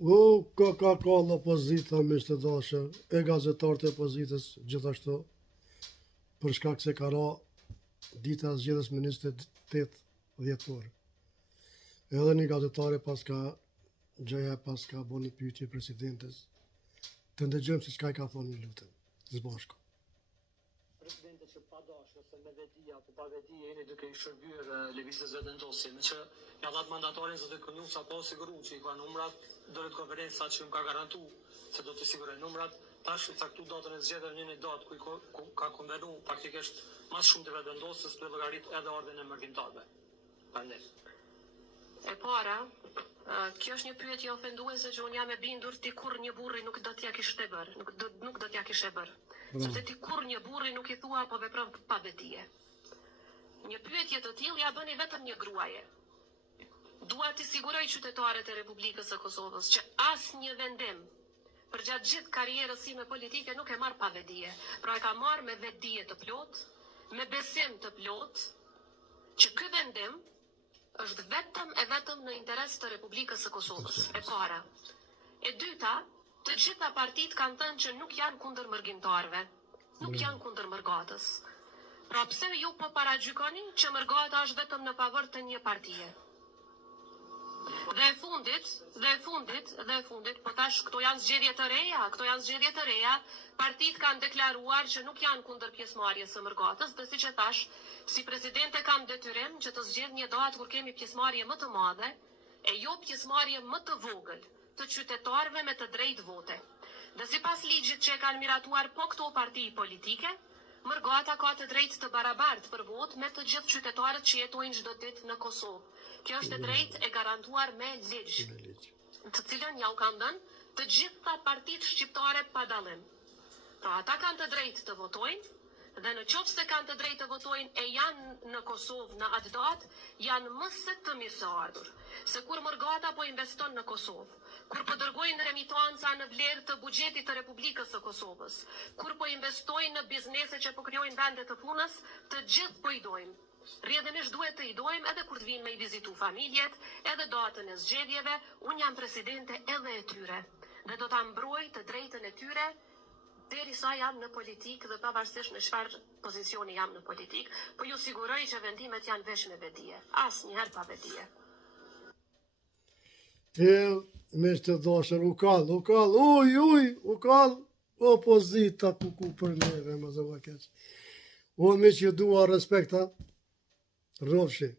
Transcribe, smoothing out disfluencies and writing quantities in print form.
Ka opozita me të dashur, e gazetarët e opozitës gjithashtu, për shkak se ka ra dita e zgjedhjes me 28 dhjetor. Edhe një gazetare pas ka bo një pyetje presidentes, të ndëgjojmë se çka i ka thonë, një lutem, zbashku. Presidente, që pa dashur se me veti apo pa veti jeni duke i shërbyer lëvizjes vendosin, me që ja dhat mandatorin zë të këndu sa po siguru që i ka numrat, dërët konferenca që më ka garantu se do të siguroj numrat, tash i caktu datën e zgjedhjeve në një datë ku ka konvenu faktikisht mas shumë të vendosës për llogarit edhe ardhen e mërgjimtarëve. Faleminderit. E para, kjo është një pyetje ofenduese që unë jam e bindur ti kur një burri nuk do t'ja kishte bërë, nuk do t'ja kishe bërë. Sepse ti kur një burri nuk i thua apo vepron pa vetije. Një pyetje të tillë ja bëni vetëm një gruaje. Dua t'i siguroj qytetarët e Republikës së Kosovës që asnjë vendim përgjatë gjithë karrierës sime politike nuk e marr pa vetdije. Pra e ka marr me vetdije të plot, me besim të plot, që ky vendim është vetëm në interes të Republikës së Kosovës. E para. E dyta, të gjitha partitë kanë thënë që nuk janë kundër mërgjimtarëve, nuk janë kundër mërgatës. Pra pse ju po paragjykoni që mërgata është vetëm në favor të një partie? Dhe e fundit, po tash këto janë zgjedhje të reja, partitë kanë deklaruar që nuk janë kundër pjesëmarrjes së mërgatës, dhe siç e thash, si presidente kam detyrim që të zgjedh një datë kur kemi pjesëmarrje më të madhe, e jo pjesëmarrje më të vogël të qytetarëve me të drejtë vote. Dhe sipas ligjit që e kanë miratuar po këto parti politike, mërgata ka të drejtë të barabartë për votë me të gjithë qytetarët që jetojnë çdo ditë në Kosovë. Kjo është e drejtë e garantuar me ligj, të cilën ja u kanë dhënë të gjitha partitë shqiptare pa dallim. Pra ata kanë të drejtë të votojnë, dhe në qoftë se kanë të drejtë të votojnë e janë në Kosovë në atë datë, janë më se të mirëseardhur. Se kur mërgata po investon në Kosovë, kur po dërgojnë remitanca në vlerë të buxhetit të Republikës së Kosovës, kur po investojnë në biznese që po krijojnë vende të punës, të gjithë po i dojmë. Rrjedhimisht duhet të i dojmë edhe kur të vinë me i vizitu familjet, edhe datën e zgjedhjeve, unë jam presidente edhe e tyre. Dhe do ta mbroj të drejtën e tyre derisa jam në politikë dhe pavarësisht në çfarë pozicioni jam në politikë, po ju siguroj që vendimet janë veç me vetdije, asnjëherë pa vetdije. Me të dashur, u kall, opozita kuku për neve, më zëva keq. Me që dua respekta, rrofshi.